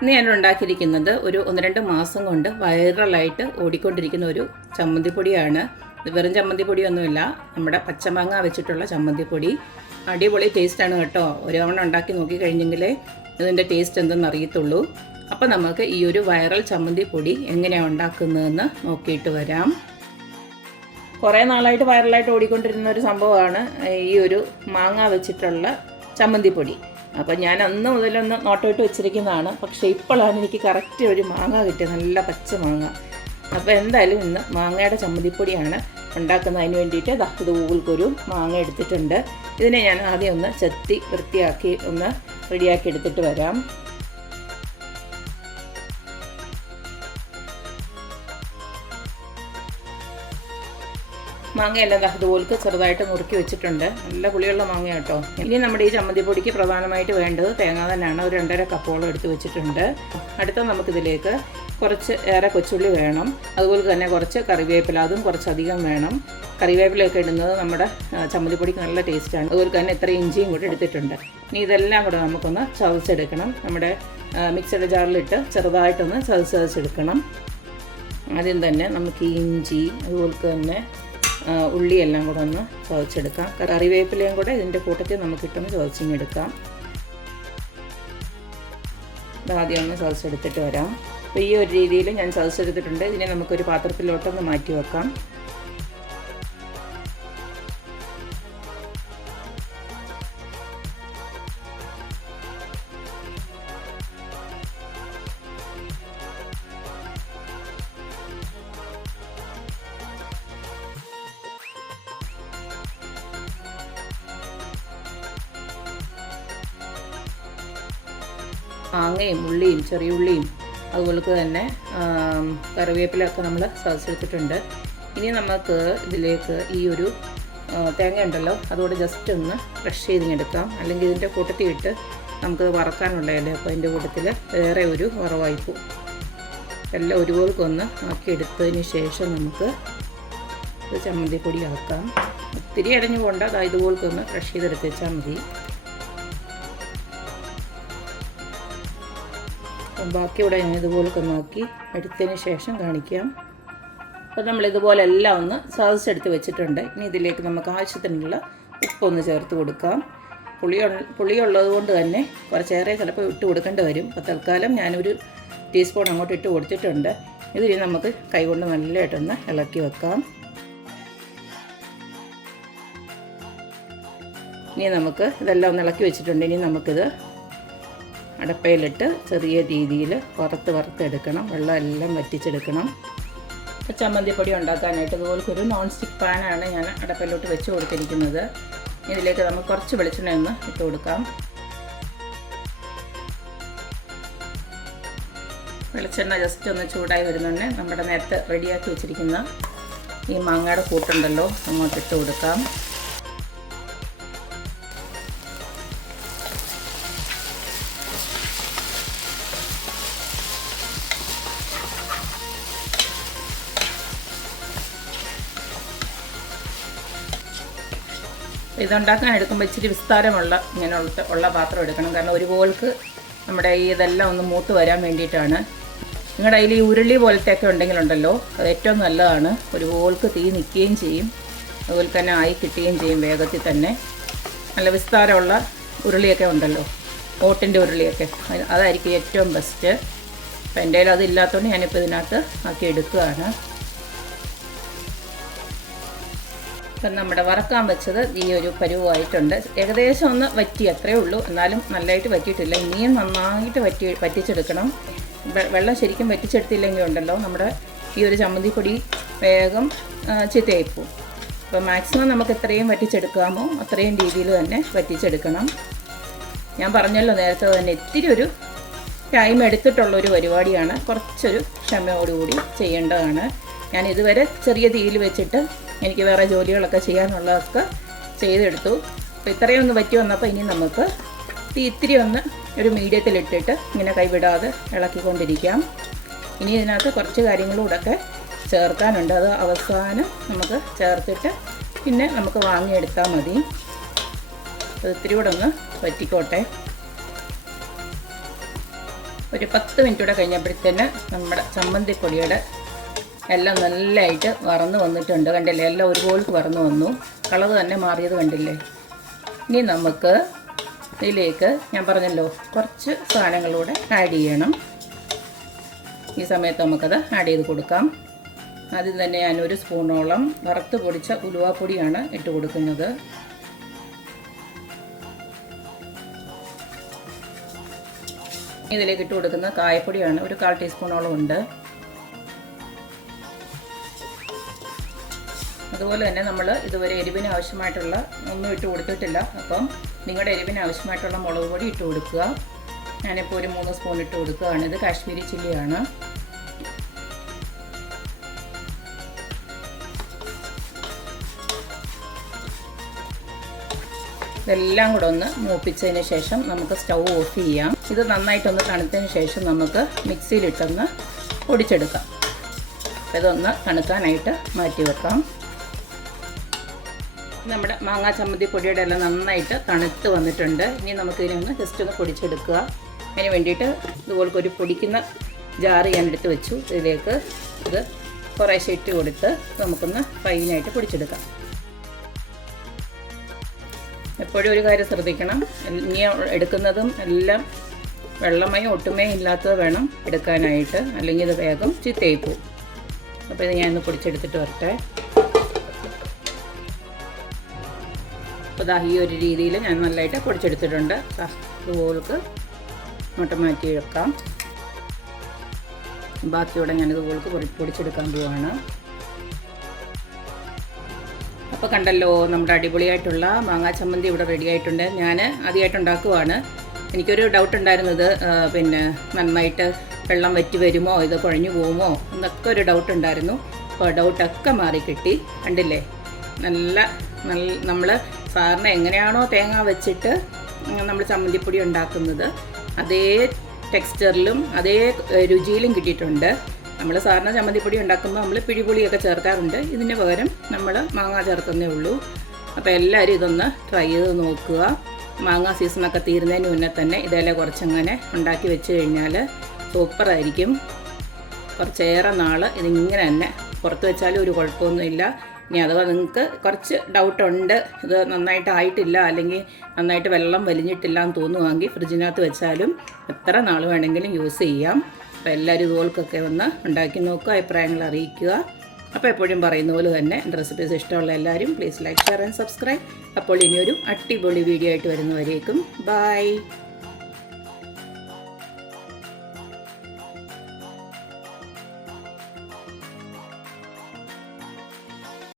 ഇന്ന് ഞാൻ ഉണ്ടാക്കിയിരിക്കുന്നത് ഒരു 1-2 മാസം കൊണ്ട് വൈറലായിട്ട് ഓടിക്കൊണ്ടിരിക്കുന്ന ഒരു ചമ്മന്തിപ്പൊടിയാണ്. ഇത് വെറും ചമ്മന്തിപ്പൊടിയൊന്നുമില്ല, നമ്മുടെ പച്ചമാങ്ങ വെച്ചിട്ടുള്ള ചമ്മന്തിപ്പൊടി. അടിപൊളി ടേസ്റ്റാണ് കേട്ടോ. ഒരു തവണ ഉണ്ടാക്കി നോക്കിക്കഴിഞ്ഞെങ്കിലേ ഇതിൻ്റെ ടേസ്റ്റ് എന്തെന്ന് അറിയത്തുള്ളൂ. അപ്പോൾ നമുക്ക് ഈ ഒരു വൈറൽ ചമ്മന്തിപ്പൊടി എങ്ങനെയാണ് ഉണ്ടാക്കുന്നതെന്ന് നോക്കിയിട്ട് വരാം. കുറേ നാളായിട്ട് വൈറലായിട്ട് ഓടിക്കൊണ്ടിരുന്ന ഒരു സംഭവമാണ് ഈ ഒരു മാങ്ങ വെച്ചിട്ടുള്ള ചമ്മന്തിപ്പൊടി. അപ്പോൾ ഞാൻ അന്ന് മുതലൊന്ന് നോട്ടമിട്ട് വെച്ചിരിക്കുന്നതാണ്. പക്ഷേ ഇപ്പോഴാണ് എനിക്ക് കറക്റ്റ് ഒരു മാങ്ങ കിട്ടിയത്, നല്ല പച്ച മാങ്ങ. അപ്പോൾ എന്തായാലും ഇന്ന് മാങ്ങയുടെ ചമ്മന്തിപ്പൊടിയാണ് ഉണ്ടാക്കുന്നതിന് വേണ്ടിയിട്ട് ഇതുപോലൊരു മാങ്ങ എടുത്തിട്ടുണ്ട്. ഇതിനെ ഞാൻ ആദ്യം ഒന്ന് ചെത്തി വൃത്തിയാക്കി ഒന്ന് റെഡിയാക്കി എടുത്തിട്ട് വരാം. മാങ്ങയെല്ലാം അതുപോലെ ചെറുതായിട്ട് നുറുക്കി വെച്ചിട്ടുണ്ട്. നല്ല പുളിയുള്ള മാങ്ങ കേട്ടോ. ഇനി നമ്മുടെ ഈ ചമ്മന്തിപ്പൊടിക്ക് പ്രധാനമായിട്ട് വേണ്ടത് തേങ്ങ തന്നെയാണ്. ഒരു 2.5 കപ്പോളം എടുത്ത് വെച്ചിട്ടുണ്ട്. അടുത്ത നമുക്കിതിലേക്ക് കുറച്ച് ഏറെ കൊച്ചുള്ളി വേണം. അതുപോലെ തന്നെ കുറച്ച് കറിവേപ്പില, അതും കുറച്ചധികം വേണം. കറിവേപ്പിലയൊക്കെ ഇടുന്നത് നമ്മുടെ ചമ്മന്തിപ്പൊടിക്ക് നല്ല ടേസ്റ്റാണ്. അതുപോലെ തന്നെ ഇത്ര ഇഞ്ചിയും കൂടെ എടുത്തിട്ടുണ്ട്. ഇനി ഇതെല്ലാം കൂടെ നമുക്കൊന്ന് ചതച്ചെടുക്കണം. നമ്മുടെ മിക്സിയുടെ ജാറിലിട്ട് ചെറുതായിട്ടൊന്ന് ചതച്ചെടുക്കണം. ആദ്യം തന്നെ നമുക്ക് ഈ ഇഞ്ചി അതുപോലെ തന്നെ ഉള്ളിയെല്ലാം കൂടെ ഒന്ന് ചതച്ചെടുക്കാം. കറിവേപ്പിലയും കൂടെ ഇതിൻ്റെ കൂട്ടത്തിൽ നമുക്കിട്ടൊന്ന് ചതച്ചിങ്ങെടുക്കാം. ഇതാദ്യം ഒന്ന് ചതച്ചെടുത്തിട്ട് വരാം. അപ്പോൾ ഈ ഒരു രീതിയിൽ ഞാൻ ചതച്ചെടുത്തിട്ടുണ്ട്. ഇതിനെ നമുക്കൊരു പാത്രത്തിലോട്ടൊന്ന് മാറ്റി വെക്കാം. മാങ്ങയും ഉള്ളിയും ചെറിയുള്ളിയും അതുപോലെ തന്നെ കറിവേപ്പിലൊക്കെ നമ്മൾ ചതച്ചെടുത്തിട്ടുണ്ട്. ഇനി നമുക്ക് ഇതിലേക്ക് ഈ ഒരു തേങ്ങ ഉണ്ടല്ലോ അതുകൂടെ ജസ്റ്റ് ഒന്ന് ക്രഷ് ചെയ്തിങ്ങെടുക്കാം. അല്ലെങ്കിൽ ഇതിൻ്റെ കൂട്ടത്തിൽ ഇട്ട് നമുക്ക് വറക്കാനുള്ളതല്ലേ, അപ്പോൾ അതിൻ്റെ കൂട്ടത്തിൽ വേറെ ഒരു വറവായിപ്പോ. എല്ലാം ഒരുപോലൊന്ന് ആക്കിയെടുത്തതിന് ശേഷം നമുക്ക് ഇത് ചമ്മന്തിപ്പൊടി ആക്കാം. ഒത്തിരി അടഞ്ഞു പോകണ്ട, അതായത് ഇതുപോലൊന്ന് ക്രഷ് ചെയ്തെടുത്ത് വെച്ചാൽ മതി. ബാക്കിയൂടെ ഞാൻ ഇതുപോലൊക്കെ നോക്കി എടുത്തതിന് ശേഷം കാണിക്കാം. അപ്പോൾ നമ്മളിതുപോലെ എല്ലാം ഒന്ന് ചതച്ചെടുത്ത് വെച്ചിട്ടുണ്ട്. ഇനി ഇതിലേക്ക് നമുക്ക് ആവശ്യത്തിനുള്ള ഉപ്പൊന്ന് ചേർത്ത് കൊടുക്കാം. പുളിയുള്ളത് കൊണ്ട് തന്നെ കുറച്ചേറെ ചിലപ്പോൾ ഇട്ട് കൊടുക്കേണ്ടി വരും. അപ്പോൾ തൽക്കാലം ഞാനൊരു ടീസ്പൂൺ അങ്ങോട്ട് ഇട്ട് കൊടുത്തിട്ടുണ്ട്. ഇതിന് നമുക്ക് കൈകൊണ്ട് നല്ലതായിട്ടൊന്ന് ഇളക്കി വെക്കാം. ഇനി നമുക്ക് ഇതെല്ലാം ഒന്ന് ഇളക്കി വെച്ചിട്ടുണ്ട്. ഇനി നമുക്കിത് അടപ്പയിലിട്ട് ചെറിയ രീതിയിൽ വറുത്തെടുക്കണം. വെള്ളം എല്ലാം വറ്റിച്ചെടുക്കണം. ഇപ്പോൾ ചമ്മന്തിപ്പൊടി ഉണ്ടാക്കാനായിട്ട് ഇതുപോലൊരു നോൺ സ്റ്റിക്ക് പാനാണ് ഞാൻ അടപ്പയിലോട്ട് വെച്ച് കൊടുത്തിരിക്കുന്നത്. ഇതിലേക്ക് നമുക്ക് കുറച്ച് വെളിച്ചെണ്ണ ഒന്ന് ഇട്ട് കൊടുക്കാം. വെളിച്ചെണ്ണ ജസ്റ്റ് ഒന്ന് ചൂടായി വരുന്നുണ്ട്. നമ്മുടെ നേരത്തെ റെഡിയാക്കി വെച്ചിരിക്കുന്ന ഈ മാങ്ങയുടെ കൂട്ടുണ്ടല്ലോ അങ്ങോട്ട് ഇട്ട് കൊടുക്കാം. ഇതുണ്ടാക്കാൻ എടുക്കുമ്പോൾ ഇച്ചിരി വിസ്താരമുള്ള ഇങ്ങനെയുള്ള പാത്രം എടുക്കണം. കാരണം ഒരുപോൾക്ക് നമ്മുടെ ഇതെല്ലാം ഒന്ന് മൂത്ത് വരാൻ വേണ്ടിയിട്ടാണ്. നിങ്ങളുടെ അതിൽ ഈ ഉരുളി പോലത്തെയൊക്കെ ഉണ്ടെങ്കിലുണ്ടല്ലോ അത് ഏറ്റവും നല്ലതാണ്. ഒരുപോൾക്ക് തീ നിൽക്കുകയും ചെയ്യും, അതുപോലെ തന്നെ ആയി കിട്ടുകയും ചെയ്യും വേഗത്തിൽ തന്നെ. നല്ല വിസ്താരമുള്ള ഉരുളിയൊക്കെ ഉണ്ടല്ലോ, ഓട്ടിൻ്റെ ഉരുളിയൊക്കെ, അതായിരിക്കും ഏറ്റവും ബെസ്റ്റ്. അപ്പോൾ എൻ്റെ കയ്യിൽ അതില്ലാത്തതുകൊണ്ട് ഞാനിപ്പോൾ ഇതിനകത്ത് ആക്കി എടുക്കുകയാണ്. ഇപ്പം നമ്മുടെ വറക്കാൻ വെച്ചത് ഈ ഒരു പരുവായിട്ടുണ്ട്. ഏകദേശം ഒന്ന് വറ്റി, അത്രയേ ഉള്ളൂ. എന്നാലും നല്ലതായിട്ട് വറ്റിയിട്ടില്ല. ഇനിയും നന്നായിട്ട് വറ്റിച്ചെടുക്കണം. വെള്ളം ശരിക്കും വറ്റിച്ചെടുത്തില്ലെങ്കിൽ ഉണ്ടല്ലോ നമ്മുടെ ഈ ഒരു ചമ്മന്തിപ്പൊടി വേഗം ചീത്തയായിപ്പോവും. അപ്പോൾ മാക്സിമം നമുക്ക് എത്രയും വറ്റിച്ചെടുക്കാമോ അത്രയും രീതിയിൽ തന്നെ വറ്റിച്ചെടുക്കണം. ഞാൻ പറഞ്ഞല്ലോ നേരത്തെ തന്നെ ഇത്തിരി ഒരു ടൈം എടുത്തിട്ടുള്ളൊരു പരിപാടിയാണ്. കുറച്ചൊരു ക്ഷമയോടുകൂടി ചെയ്യേണ്ടതാണ്. ഞാൻ ഇതുവരെ ചെറിയ തീയിൽ വെച്ചിട്ട് എനിക്ക് വേറെ ജോലികളൊക്കെ ചെയ്യാനുള്ളതൊക്കെ ചെയ്തെടുത്തു. അപ്പോൾ ഇത്രയും ഒന്ന് വറ്റി വന്നപ്പോൾ ഇനി നമുക്ക് തീ ഇത്തിരി ഒന്ന് ഒരു മീഡിയത്തിലിട്ടിട്ട് ഇങ്ങനെ കൈവിടാതെ ഇളക്കിക്കൊണ്ടിരിക്കാം. ഇനി ഇതിനകത്ത് കുറച്ച് കാര്യങ്ങളൂടെയൊക്കെ ചേർക്കാനുണ്ട്. അത് അവസാനം നമുക്ക് ചേർത്തിട്ട് പിന്നെ നമുക്ക് വാങ്ങിയെടുത്താൽ മതി. അത് ഇത്തിരി കൂടെ ഒന്ന് വറ്റിക്കോട്ടെ. ഒരു 10 മിനിറ്റ് കൂടെ കഴിഞ്ഞപ്പോഴത്തേന് നമ്മുടെ ചമ്മന്തിപ്പൊടിയുടെ എല്ലാം നല്ലതായിട്ട് വറന്ന് വന്നിട്ടുണ്ട്. കണ്ടില്ലേ, എല്ലാം ഒരുപോലെ വറന്ന് വന്നു. കളർ തന്നെ മാറിയത് കണ്ടില്ലേ. ഇനി നമുക്ക് ഇതിലേക്ക് ഞാൻ പറഞ്ഞല്ലോ കുറച്ച് സാധനങ്ങളൂടെ ആഡ് ചെയ്യണം. ഈ സമയത്ത് നമുക്കത് ആഡ് ചെയ്ത് കൊടുക്കാം. ആദ്യം തന്നെ ഞാൻ 1 സ്പൂണോളം വറുത്ത് പൊടിച്ച ഉലുവാപ്പൊടിയാണ് ഇട്ട് കൊടുക്കുന്നത്. ഇതിലേക്ക് ഇട്ട് കൊടുക്കുന്ന കായപ്പൊടിയാണ്, ഒരു 1/4 ടീസ്പൂണോളം ഉണ്ട്. അതുപോലെ തന്നെ നമ്മൾ ഇതുവരെ എരിവിന് ആവശ്യമായിട്ടുള്ള ഒന്നും ഇട്ട് കൊടുത്തിട്ടില്ല. അപ്പം നിങ്ങളുടെ എരിവിന് ആവശ്യമായിട്ടുള്ള മുളക് പൊടി ഇട്ട് കൊടുക്കുക. ഞാനിപ്പോൾ ഒരു 3 സ്പൂൺ ഇട്ട് കൊടുക്കുകയാണ്. ഇത് കാശ്മീരി ചില്ലിയാണ്. ഇതെല്ലാം കൂടെ ഒന്ന് മൂപ്പിച്ചതിന് ശേഷം നമുക്ക് സ്റ്റൗ ഓഫ് ചെയ്യാം. ഇത് നന്നായിട്ടൊന്ന് തണുത്തതിന് ശേഷം നമുക്ക് മിക്സിയിലിട്ടൊന്ന് പൊടിച്ചെടുക്കാം. ഇതൊന്ന് തണുക്കാനായിട്ട് മാറ്റി വെക്കാം. നമ്മുടെ മാങ്ങാ ചമ്മന്തി പൊടിയുടെ എല്ലാം നന്നായിട്ട് തണുത്ത് വന്നിട്ടുണ്ട്. ഇനി നമുക്കിതിനെ ഒന്ന് ജസ്റ്റ് ഒന്ന് പൊടിച്ചെടുക്കുക. അതിന് വേണ്ടിയിട്ട് ഇതുപോലൊരു പൊടിക്കുന്ന ജാറ് ഞാൻ എടുത്ത് വെച്ചു. ഇതിലേക്ക് ഇത് കുറേശ്ശെ ഇട്ട് കൊടുത്ത് നമുക്കൊന്ന് ഫൈനായിട്ട് പൊടിച്ചെടുക്കാം. എപ്പോഴും ഒരു കാര്യം ശ്രദ്ധിക്കണം, ഇനി എടുക്കുന്നതും എല്ലാം വെള്ളമയം ഒട്ടുമേ ഇല്ലാത്തത് വേണം എടുക്കാനായിട്ട്, അല്ലെങ്കിൽ ഇത് വേഗം ചീത്തയായി പോകും. അപ്പോൾ ഇത് ഞാനൊന്ന് പൊടിച്ചെടുത്തിട്ട് വരട്ടെ. അപ്പോൾ ഈ ഒരു രീതിയിൽ ഞാൻ നല്ലതായിട്ട് പൊടിച്ചെടുത്തിട്ടുണ്ട്. ഇതുപോലക്ക് അങ്ങോട്ട് മാറ്റി വെക്കാം. ബാക്കിയോടെ ഞാനിതുപോലക്ക് പൊടിച്ചെടുക്കാൻ പോവാണ്. അപ്പോൾ കണ്ടല്ലോ, നമ്മുടെ അടിപൊളിയായിട്ടുള്ള മാങ്ങാ ചമ്മന്തി ഇവിടെ റെഡി ആയിട്ടുണ്ട്. ഞാൻ ആദ്യമായിട്ട് ഉണ്ടാക്കുവാണ്. എനിക്കൊരു ഡൗട്ട് ഉണ്ടായിരുന്നത് പിന്നെ നന്നായിട്ട് വെള്ളം വറ്റി വരുമോ, ഇത് കുഴഞ്ഞു പോകുമോ എന്നൊക്കെ ഒരു ഡൗട്ട് ഉണ്ടായിരുന്നു. അപ്പോൾ ഡൗട്ടൊക്കെ മാറി കിട്ടി. കണ്ടില്ലേ, നമ്മൾ സാധാരണ എങ്ങനെയാണോ തേങ്ങ വെച്ചിട്ട് നമ്മൾ ചമ്മന്തിപ്പൊടി ഉണ്ടാക്കുന്നത് അതേ ടെക്സ്ചറിലും അതേ രുചിയിലും കിട്ടിയിട്ടുണ്ട്. നമ്മൾ സാധാരണ ചമ്മന്തിപ്പൊടി ഉണ്ടാക്കുമ്പോൾ നമ്മൾ പിഴിപുളിയൊക്കെ ചേർക്കാറുണ്ട്. ഇതിന് പകരം നമ്മൾ മാങ്ങ ചേർക്കുന്നേ ഉള്ളൂ. അപ്പോൾ എല്ലാവരും ഇതൊന്ന് ട്രൈ ചെയ്ത് നോക്കുക. മാങ്ങ സീസണൊക്കെ തീരുന്നതിന് മുന്നേ തന്നെ ഇതെല്ലാം കുറച്ചങ്ങനെ ഉണ്ടാക്കി വെച്ച് കഴിഞ്ഞാൽ സൂപ്പറായിരിക്കും. കുറച്ചേറെ നാൾ ഇതിങ്ങനെ തന്നെ പുറത്ത് വെച്ചാലും ഒരു കുഴപ്പമൊന്നുമില്ല. ഇനി അഥവാ നിങ്ങൾക്ക് കുറച്ച് ഡൗട്ടുണ്ട്, ഇത് നന്നായിട്ടായിട്ടില്ല അല്ലെങ്കിൽ നന്നായിട്ട് വെള്ളം വലിഞ്ഞിട്ടില്ല എന്ന് തോന്നുവാണെങ്കിൽ ഫ്രിഡ്ജിനകത്ത് വെച്ചാലും എത്ര നാൾ വേണമെങ്കിലും യൂസ് ചെയ്യാം. അപ്പോൾ എല്ലാവരും ഇതുപോലൊക്കെ ഒന്ന് ഉണ്ടാക്കി നോക്കുക, അഭിപ്രായങ്ങൾ അറിയിക്കുക. അപ്പോൾ എപ്പോഴും പറയുന്ന പോലെ തന്നെ എൻ്റെ റെസിപ്പീസ് ഇഷ്ടമുള്ള എല്ലാവരും please like, share and subscribe. അപ്പോൾ ഇനിയൊരു അടിപൊളി വീഡിയോ ആയിട്ട് വരുന്നവരേക്കും ബൈ.